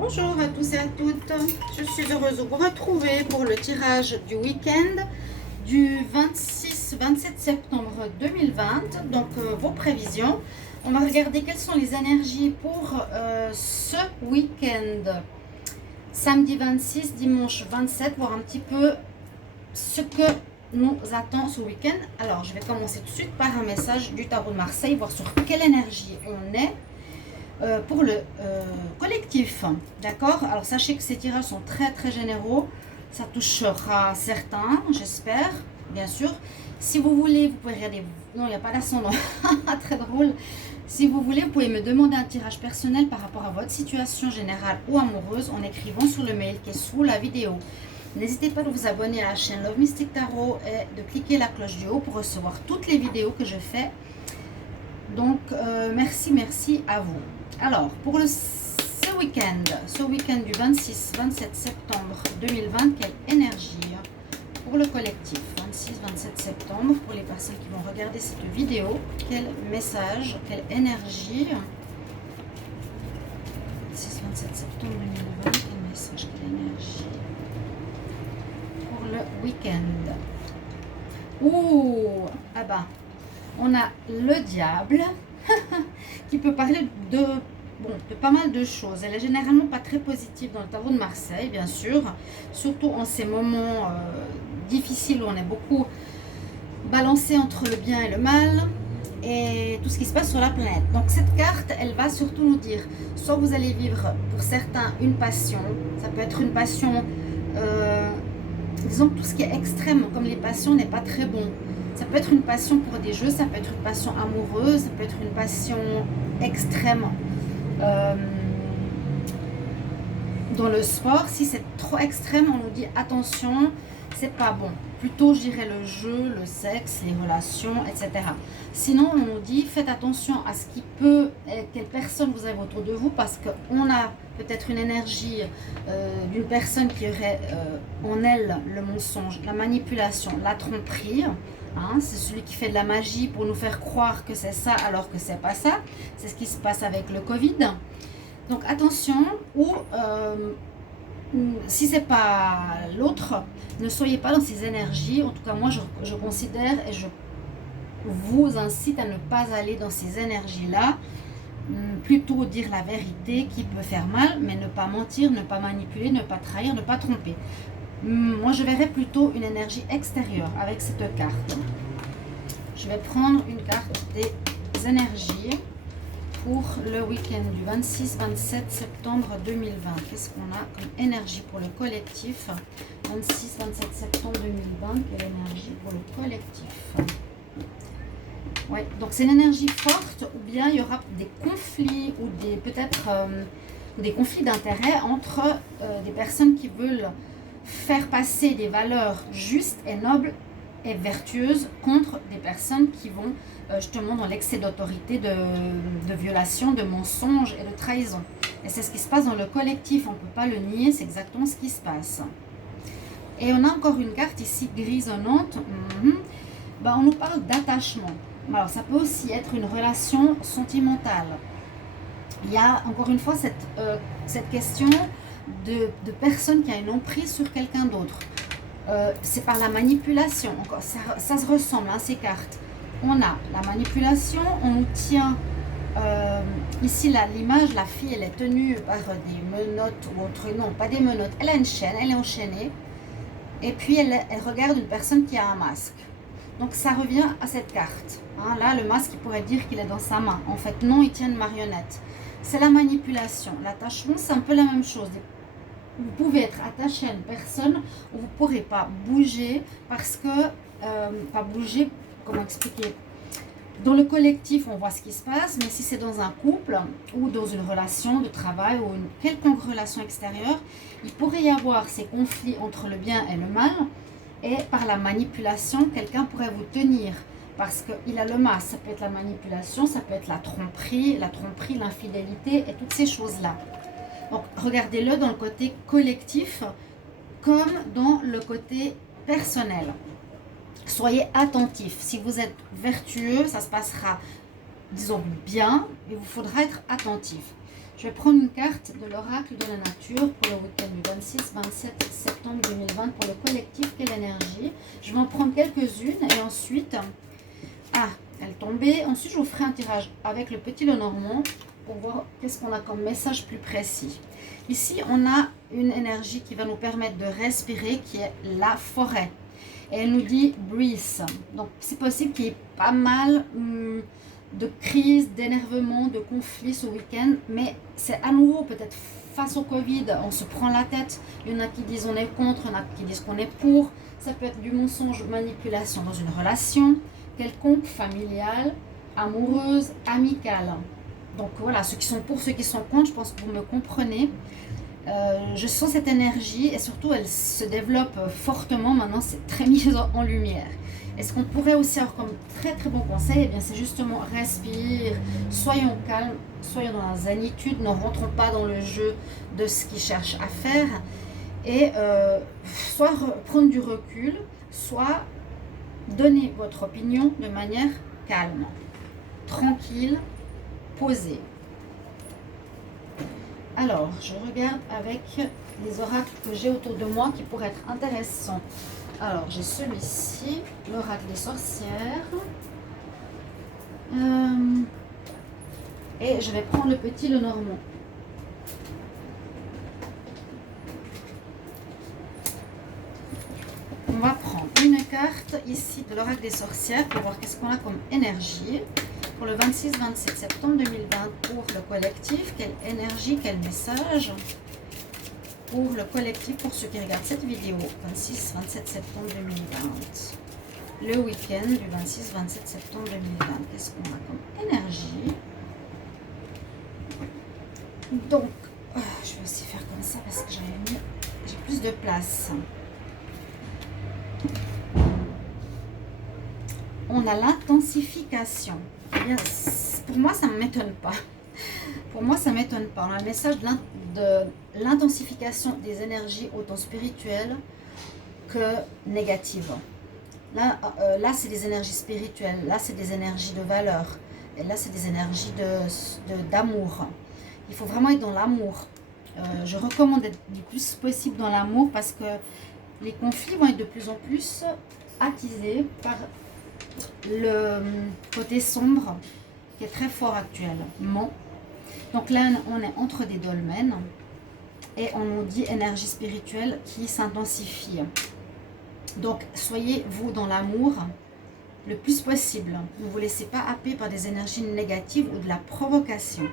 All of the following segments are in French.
Bonjour à tous et à toutes, je suis heureuse de vous retrouver pour le tirage du week-end du 26-27 septembre 2020. Donc vos prévisions, on va regarder quelles sont les énergies pour ce week-end, samedi 26, dimanche 27, voir un petit peu ce que nous attend ce week-end. Alors je vais commencer tout de suite par un message du tarot de Marseille, voir sur quelle énergie on est. Pour le collectif, d'accord. Alors sachez que ces tirages sont très généraux, ça touchera certains, j'espère, bien sûr. Si vous voulez, vous pouvez regarder, non il n'y a pas d'ascendant, très drôle. Si vous voulez, vous pouvez me demander un tirage personnel par rapport à votre situation générale ou amoureuse en écrivant sur le mail qui est sous la vidéo. N'hésitez pas à vous abonner à la chaîne Love Mystic Tarot et de cliquer la cloche du haut pour recevoir toutes les vidéos que je fais. Donc merci à vous. Alors pour ce week-end du 26-27 septembre 2020, quelle énergie pour le collectif 26-27 septembre, pour les personnes qui vont regarder cette vidéo, quel message, quelle énergie 26-27 septembre 2020, quel message, quelle énergie pour le week-end. Ouh, ah ben on a le diable qui peut parler de pas mal de choses. Elle est généralement pas très positive dans le tarot de Marseille, bien sûr, surtout en ces moments difficiles où on est beaucoup balancé entre le bien et le mal et tout ce qui se passe sur la planète. Donc cette carte, elle va surtout nous dire, soit vous allez vivre pour certains une passion, ça peut être une passion, disons que tout ce qui est extrême comme les passions n'est pas très bon. Ça peut être une passion pour des jeux, ça peut être une passion amoureuse, ça peut être une passion extrême dans le sport. Si c'est trop extrême, on nous dit attention, c'est pas bon. Plutôt, je dirais le jeu, le sexe, les relations, etc. Sinon, on nous dit faites attention à ce qui peut, quelle personne vous avez autour de vous, parce qu'on a peut-être une énergie d'une personne qui aurait en elle le mensonge, la manipulation, la tromperie. Hein, c'est celui qui fait de la magie pour nous faire croire que c'est ça alors que c'est pas ça. C'est ce qui se passe avec le Covid. Donc attention, ou si c'est pas l'autre, ne soyez pas dans ces énergies. En tout cas, moi je considère et je vous incite à ne pas aller dans ces énergies-là. Plutôt dire la vérité qui peut faire mal, mais ne pas mentir, ne pas manipuler, ne pas trahir, ne pas tromper. Moi, je verrais plutôt une énergie extérieure avec cette carte. Je vais prendre une carte des énergies pour le week-end du 26-27 septembre 2020. Qu'est-ce qu'on a comme énergie pour le collectif 26-27 septembre 2020, quelle énergie pour le collectif? Ouais, donc c'est une énergie forte, ou bien il y aura des conflits ou peut-être des conflits d'intérêts entre des personnes qui veulent faire passer des valeurs justes et nobles et vertueuses contre des personnes qui vont justement dans l'excès d'autorité, de violation, de mensonge et de trahison. Et c'est ce qui se passe dans le collectif, on ne peut pas le nier, c'est exactement ce qui se passe. Et on a encore une carte ici grisonnante. On nous parle d'attachement. Alors ça peut aussi être une relation sentimentale. Il y a encore une fois cette question de personne qui a une emprise sur quelqu'un d'autre. C'est par la manipulation. Encore, ça se ressemble, hein, ces cartes. On a la manipulation, on nous tient ici l'image, la fille elle est tenue par des menottes ou autre, non pas des menottes, elle a une chaîne, elle est enchaînée et puis elle regarde une personne qui a un masque. Donc ça revient à cette carte, hein. Là le masque il pourrait dire qu'il est dans sa main, en fait non, il tient une marionnette. C'est la manipulation. L'attachement c'est un peu la même chose. Vous pouvez être attaché à une personne où vous ne pourrez pas bouger parce que, pas bouger, comment expliquer? Dans le collectif, on voit ce qui se passe, mais si c'est dans un couple ou dans une relation de travail ou une quelconque relation extérieure, il pourrait y avoir ces conflits entre le bien et le mal, et par la manipulation, quelqu'un pourrait vous tenir parce qu'il a le masque. Ça peut être la manipulation, ça peut être la tromperie, l'infidélité et toutes ces choses-là. Donc, regardez-le dans le côté collectif comme dans le côté personnel. Soyez attentifs. Si vous êtes vertueux, ça se passera, disons, bien, et il vous faudra être attentif. Je vais prendre une carte de l'oracle de la nature pour le week-end du 26-27 septembre 2020 pour le collectif. Quelle énergie? Je vais en prendre quelques-unes et ensuite... Ah, elle est tombée. Ensuite, je vous ferai un tirage avec le petit Lenormand pour voir qu'est-ce qu'on a comme message plus précis. Ici, on a une énergie qui va nous permettre de respirer, qui est la forêt. Et elle nous dit « breathe ». Donc, c'est possible qu'il y ait pas mal de crises, d'énervement, de conflits ce week-end. Mais c'est à nouveau peut-être face au Covid, on se prend la tête. Il y en a qui disent on est contre, il y en a qui disent qu'on est pour. Ça peut être du mensonge, manipulation dans une relation quelconque, familiale, amoureuse, amicale. Donc voilà, ceux qui sont pour, ceux qui sont contre, je pense que vous me comprenez. Je sens cette énergie et surtout elle se développe fortement. Maintenant, c'est très mis en lumière. Et ce qu'on pourrait aussi avoir comme très très bon conseil, eh bien, c'est justement respire, soyons calmes, soyons dans la zénitude, ne rentrons pas dans le jeu de ce qu'ils cherchent à faire. Et soit prendre du recul, soit donner votre opinion de manière calme, tranquille, posée. Alors, je regarde avec les oracles que j'ai autour de moi qui pourraient être intéressants. Alors, j'ai celui-ci, l'oracle des sorcières. Et je vais prendre le petit Lenormand. On va prendre une carte ici de l'oracle des sorcières pour voir qu'est-ce qu'on a comme énergie. Pour le 26-27 septembre 2020, pour le collectif, quelle énergie, quel message pour le collectif, pour ceux qui regardent cette vidéo, 26-27 septembre 2020. Le week-end du 26-27 septembre 2020, qu'est-ce qu'on a comme énergie? Donc, je vais aussi faire comme ça parce que j'ai plus de place. On a l'intensification. Eh bien, pour moi, ça ne m'étonne pas. Pour moi, ça ne m'étonne pas. On a le message de l'intensification des énergies autant spirituelles que négatives. Là c'est des énergies spirituelles. Là, c'est des énergies de valeur. Et là, c'est des énergies d'amour. Il faut vraiment être dans l'amour. Je recommande d'être le plus possible dans l'amour parce que les conflits vont être de plus en plus attisés par le côté sombre qui est très fort actuellement. Donc là, on est entre des dolmens et on nous dit énergie spirituelle qui s'intensifie. Donc, soyez-vous dans l'amour le plus possible. Ne vous laissez pas happer par des énergies négatives ou de la provocation.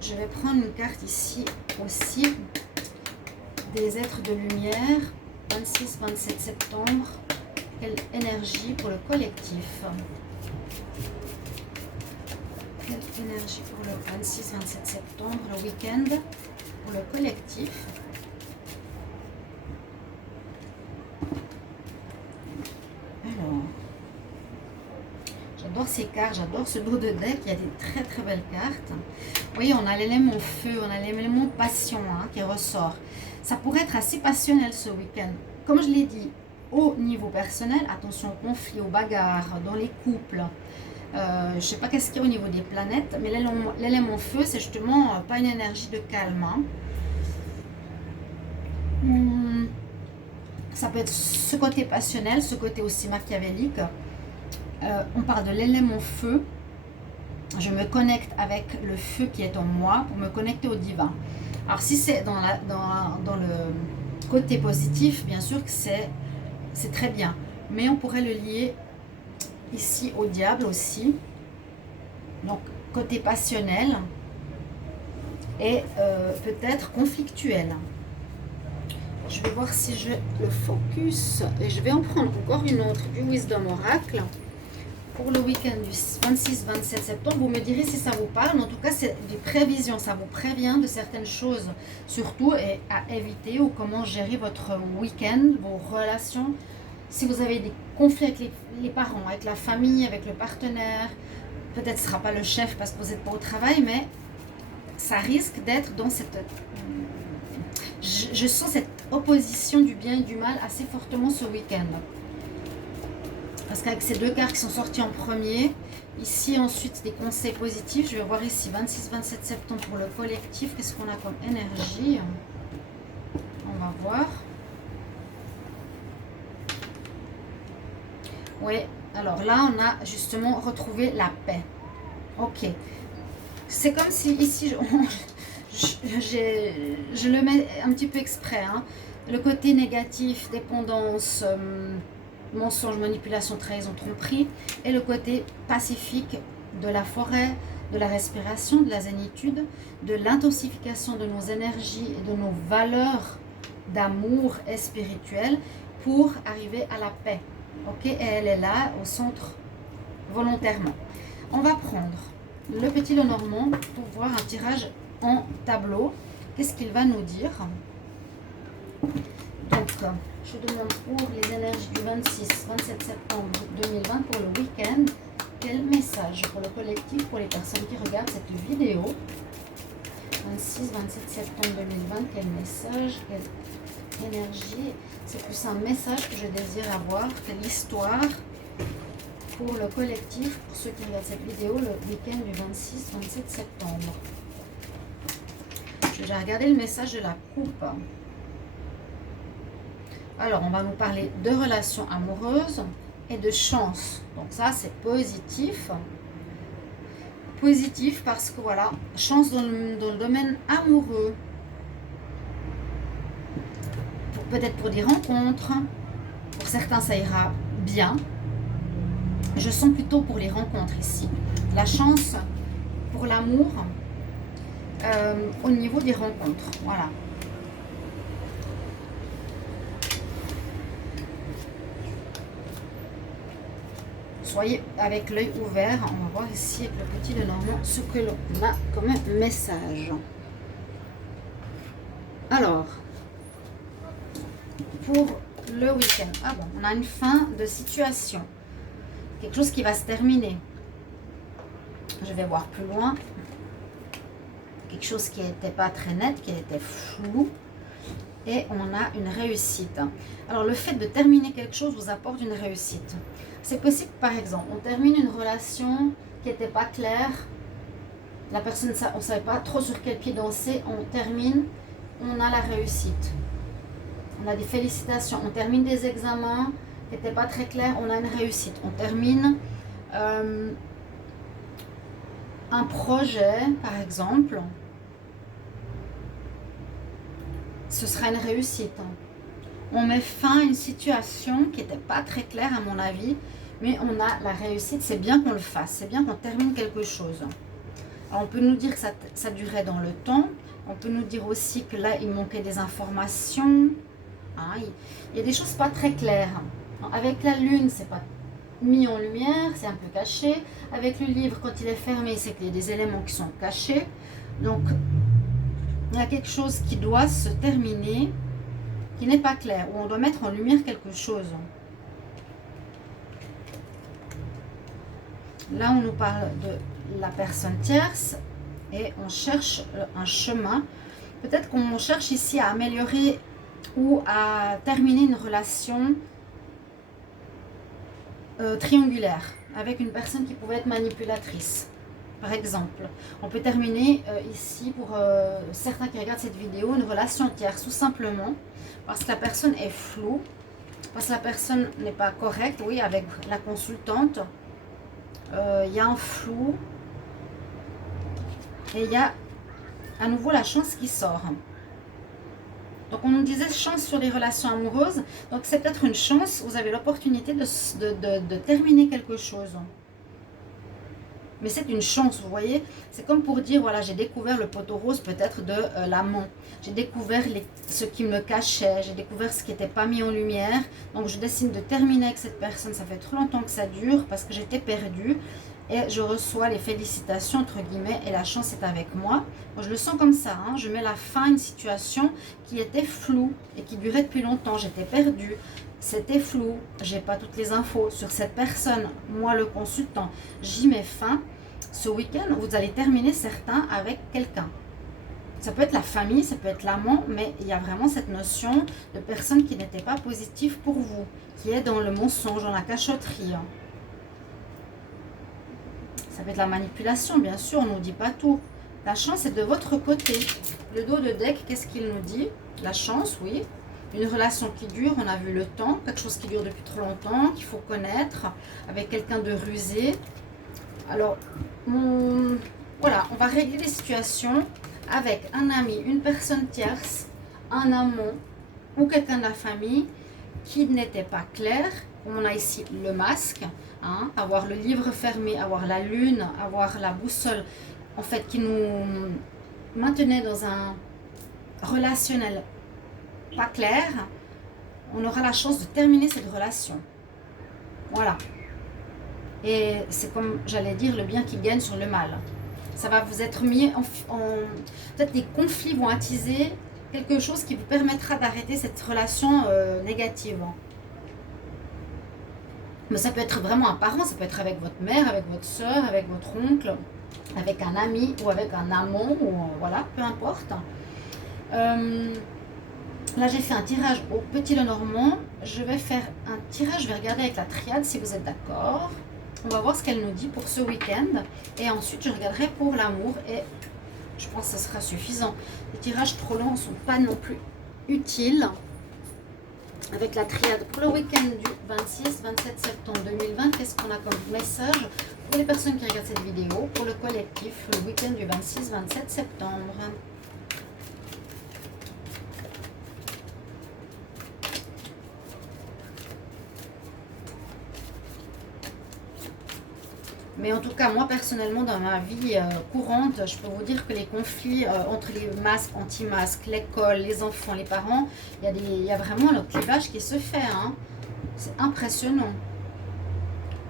Je vais prendre une carte ici aussi des êtres de lumière, 26-27 septembre. Quelle énergie pour le collectif? Quelle énergie pour le 26-27 septembre, le week-end, pour le collectif? Alors, j'adore ces cartes, j'adore ce dos de deck, il y a des très très belles cartes. Vous voyez, on a l'élément feu, on a l'élément passion qui ressort. Ça pourrait être assez passionnel ce week-end. Comme je l'ai dit, au niveau personnel, attention aux conflits, aux bagarres, dans les couples. Je ne sais pas qu'est-ce qu'il y a au niveau des planètes, mais l'élément feu, c'est justement pas une énergie de calme. Ça peut être ce côté passionnel, ce côté aussi machiavélique. On parle de l'élément feu. Je me connecte avec le feu qui est en moi pour me connecter au divin. Alors si c'est dans le côté positif, bien sûr que c'est très bien. Mais on pourrait le lier ici au diable aussi. Donc côté passionnel et peut-être conflictuel. Je vais voir si je le focus. Et je vais en prendre encore une autre du Wisdom Oracle. Pour le week-end du 26-27 septembre, vous me direz si ça vous parle. En tout cas, c'est des prévisions. Ça vous prévient de certaines choses, surtout et à éviter ou comment gérer votre week-end, vos relations. Si vous avez des conflits avec les parents, avec la famille, avec le partenaire, peut-être ce ne sera pas le chef parce que vous n'êtes pas au travail, mais ça risque d'être dans cette... Je sens cette opposition du bien et du mal assez fortement ce week-end. Parce qu'avec ces deux cartes qui sont sorties en premier, ici ensuite des conseils positifs. Je vais voir ici 26-27 septembre pour le collectif. Qu'est-ce qu'on a comme énergie? On va voir. Oui, alors là on a justement retrouvé la paix. Ok. C'est comme si ici, je le mets un petit peu exprès. Hein. Le côté négatif, dépendance, mensonge, manipulation, trahison, tromperie. Et le côté pacifique de la forêt, de la respiration, de la zénitude, de l'intensification de nos énergies et de nos valeurs d'amour et spirituel pour arriver à la paix. Ok, et elle est là au centre volontairement. On va prendre le petit Lenormand pour voir un tirage en tableau. Qu'est-ce qu'il va nous dire? Donc, je demande pour les énergies du 26-27 septembre 2020 pour le week-end. Quel message pour le collectif, pour les personnes qui regardent cette vidéo? 26-27 septembre 2020, quel message, quelle énergie? C'est plus un message que je désire avoir, quelle histoire pour le collectif, pour ceux qui regardent cette vidéo, le week-end du 26-27 septembre. Je vais regarder le message de la coupe. Alors, on va nous parler de relations amoureuses et de chance. Donc ça, c'est positif. Positif parce que voilà, chance dans le domaine amoureux. Peut-être pour des rencontres. Pour certains, ça ira bien. Je sens plutôt pour les rencontres ici. La chance pour l'amour au niveau des rencontres. Voilà. Soyez avec l'œil ouvert. On va voir ici avec le petit Lenormand ce que l'on a comme message. Alors, pour le week-end. Ah bon, on a une fin de situation. Quelque chose qui va se terminer. Je vais voir plus loin. Quelque chose qui n'était pas très net, qui était flou. Et on a une réussite. Alors, le fait de terminer quelque chose vous apporte une réussite. C'est possible, par exemple, on termine une relation qui n'était pas claire. La personne, on ne savait pas trop sur quel pied danser. On termine, on a la réussite. On a des félicitations. On termine des examens qui n'étaient pas très clairs. On a une réussite. On termine un projet, par exemple. Ce sera une réussite. On met fin à une situation qui n'était pas très claire à mon avis, mais on a la réussite. C'est bien qu'on le fasse, c'est bien qu'on termine quelque chose. Alors, on peut nous dire que ça durait dans le temps. On peut nous dire aussi que là, il manquait des informations. Hein, il y a des choses pas très claires. Avec la lune, c'est pas mis en lumière, c'est un peu caché. Avec le livre, quand il est fermé, c'est qu'il y a des éléments qui sont cachés. Donc, il y a quelque chose qui doit se terminer, qui n'est pas clair, où on doit mettre en lumière quelque chose. Là, on nous parle de la personne tierce et on cherche un chemin. Peut-être qu'on cherche ici à améliorer ou à terminer une relation triangulaire avec une personne qui pouvait être manipulatrice. Par exemple, on peut terminer ici pour certains qui regardent cette vidéo une relation tierce, tout simplement parce que la personne est floue, parce que la personne n'est pas correcte. Oui, avec la consultante, il y a un flou et il y a à nouveau la chance qui sort. Donc on nous disait chance sur les relations amoureuses, donc c'est peut-être une chance, vous avez l'opportunité de terminer quelque chose. Mais c'est une chance, vous voyez. C'est comme pour dire, voilà, j'ai découvert le poteau rose peut-être de l'amant. J'ai découvert ce qui me cachait. J'ai découvert ce qui n'était pas mis en lumière. Donc, je décide de terminer avec cette personne. Ça fait trop longtemps que ça dure parce que j'étais perdue. Et je reçois les félicitations, entre guillemets, et la chance est avec moi. Moi, je le sens comme ça. Hein. Je mets la fin à une situation qui était floue et qui durait depuis longtemps. J'étais perdue. C'était flou. J'ai pas toutes les infos sur cette personne. Moi, le consultant, j'y mets fin. Ce week-end, vous allez terminer certains avec quelqu'un. Ça peut être la famille, ça peut être l'amant, mais il y a vraiment cette notion de personne qui n'était pas positive pour vous, qui est dans le mensonge, dans la cachotterie. Ça peut être la manipulation, bien sûr, on ne nous dit pas tout. La chance est de votre côté. Le dos de deck, qu'est-ce qu'il nous dit? La chance, oui. Une relation qui dure, on a vu le temps, quelque chose qui dure depuis trop longtemps, qu'il faut connaître, avec quelqu'un de rusé. Alors, voilà, on va régler les situations avec un ami, une personne tierce, un amant ou quelqu'un de la famille qui n'était pas clair. On a ici le masque, hein, avoir le livre fermé, avoir la lune, avoir la boussole, en fait, qui nous maintenait dans un relationnel pas clair. On aura la chance de terminer cette relation. Voilà. Et c'est comme j'allais dire, le bien qui gagne sur le mal. Ça va vous être mis en peut-être des conflits vont attiser quelque chose qui vous permettra d'arrêter cette relation négative. Mais ça peut être vraiment un parent, ça peut être avec votre mère, avec votre soeur, avec votre oncle, avec un ami ou avec un amant, ou voilà, peu importe. Là, j'ai fait un tirage au Petit Lenormand. Je vais faire un tirage, je vais regarder avec la triade si vous êtes d'accord. On va voir ce qu'elle nous dit pour ce week-end. Et ensuite, je regarderai pour l'amour. Et je pense que ce sera suffisant. Les tirages trop longs ne sont pas non plus utiles. Avec la triade pour le week-end du 26-27 septembre 2020, qu'est-ce qu'on a comme message pour les personnes qui regardent cette vidéo, pour le collectif, le week-end du 26-27 septembre. Mais en tout cas, moi personnellement, dans ma vie courante, je peux vous dire que les conflits entre les masques, anti-masques, l'école, les enfants, les parents, il y a vraiment le clivage qui se fait. Hein. C'est impressionnant.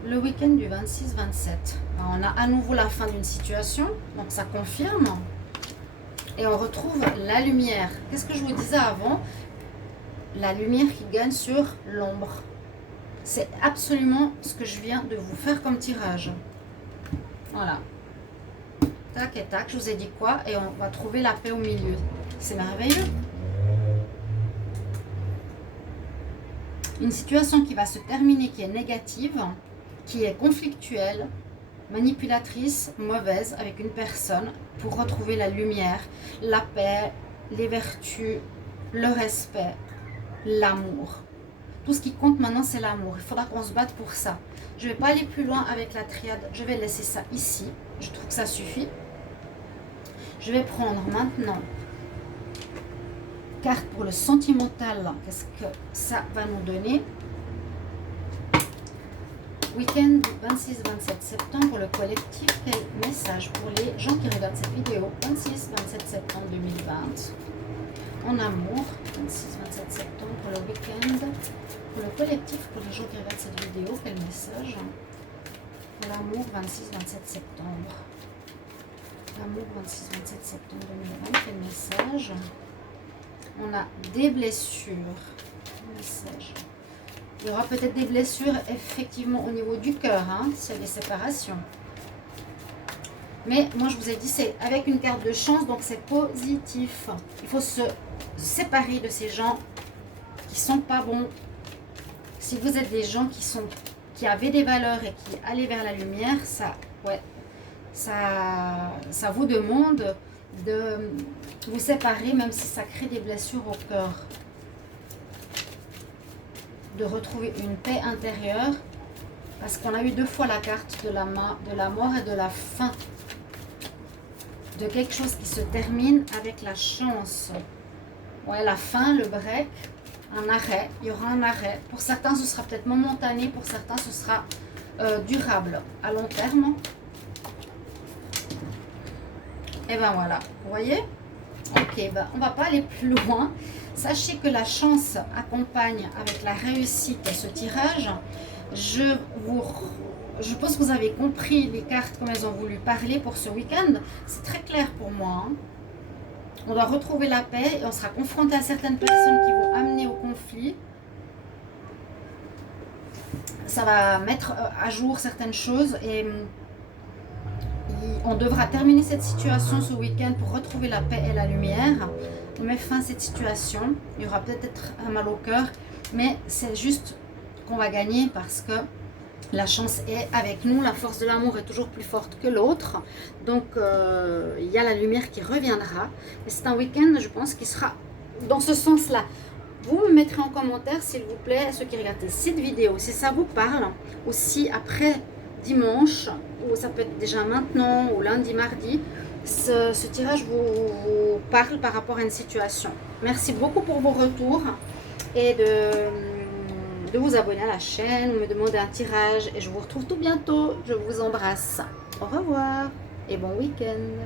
Le week-end du 26-27, on a à nouveau la fin d'une situation, donc ça confirme. Et on retrouve la lumière. Qu'est-ce que je vous disais avant? La lumière qui gagne sur l'ombre. C'est absolument ce que je viens de vous faire comme tirage. Voilà. Tac et tac, je vous ai dit quoi? Et on va trouver la paix au milieu. C'est merveilleux. Une situation qui va se terminer, qui est négative, qui est conflictuelle, manipulatrice, mauvaise avec une personne pour retrouver la lumière, la paix, les vertus, le respect, l'amour. Tout ce qui compte maintenant, c'est l'amour. Il faudra qu'on se batte pour ça. Je ne vais pas aller plus loin avec la triade. Je vais laisser ça ici. Je trouve que ça suffit. Je vais prendre maintenant carte pour le sentimental. Qu'est-ce que ça va nous donner? Week-end du 26-27 septembre pour le collectif. Quel message pour les gens qui regardent cette vidéo? 26-27 septembre 2020. En amour, 26-27 septembre pour le week-end. Pour le collectif, pour les gens qui regardent cette vidéo, quel message? Pour l'amour, 26-27 septembre. L'amour, 26-27 septembre 2020, quel message? On a des blessures. Message. Il y aura peut-être des blessures, effectivement, au niveau du cœur, hein, s'il y a des séparations. Mais moi, je vous ai dit, c'est avec une carte de chance, donc c'est positif. Il faut se séparer de ces gens qui sont pas bons. Si vous êtes des gens qui avaient des valeurs et qui allaient vers la lumière, ça vous demande de vous séparer, même si ça crée des blessures au cœur. De retrouver une paix intérieure, parce qu'on a eu deux fois la carte de la mort et de la fin. De quelque chose qui se termine avec la chance. Ouais, la fin, le break. Un arrêt, il y aura un arrêt. Pour certains, ce sera peut-être momentané, pour certains, ce sera durable à long terme. Et ben voilà, vous voyez? Ok, ben on va pas aller plus loin. Sachez que la chance accompagne avec la réussite ce tirage. Je pense que vous avez compris les cartes comme elles ont voulu parler pour ce week-end. C'est très clair pour moi. Hein. On doit retrouver la paix et on sera confronté à certaines personnes qui vont amener au conflit. Ça va mettre à jour certaines choses et il on devra terminer cette situation ce week-end pour retrouver la paix et la lumière. On met fin à cette situation. Il y aura peut-être un mal au cœur, mais c'est juste qu'on va gagner parce que la chance est avec nous. La force de l'amour est toujours plus forte que l'autre. Donc, il y a la lumière qui reviendra. Mais c'est un week-end, je pense, qui sera dans ce sens-là. Vous me mettrez en commentaire, s'il vous plaît, ceux qui regardent cette vidéo, si ça vous parle, aussi après dimanche, ou ça peut être déjà maintenant, ou lundi, mardi, ce tirage vous parle par rapport à une situation. Merci beaucoup pour vos retours et de vous abonner à la chaîne, me demander un tirage, et je vous retrouve tout bientôt. Je vous embrasse. Au revoir et bon week-end.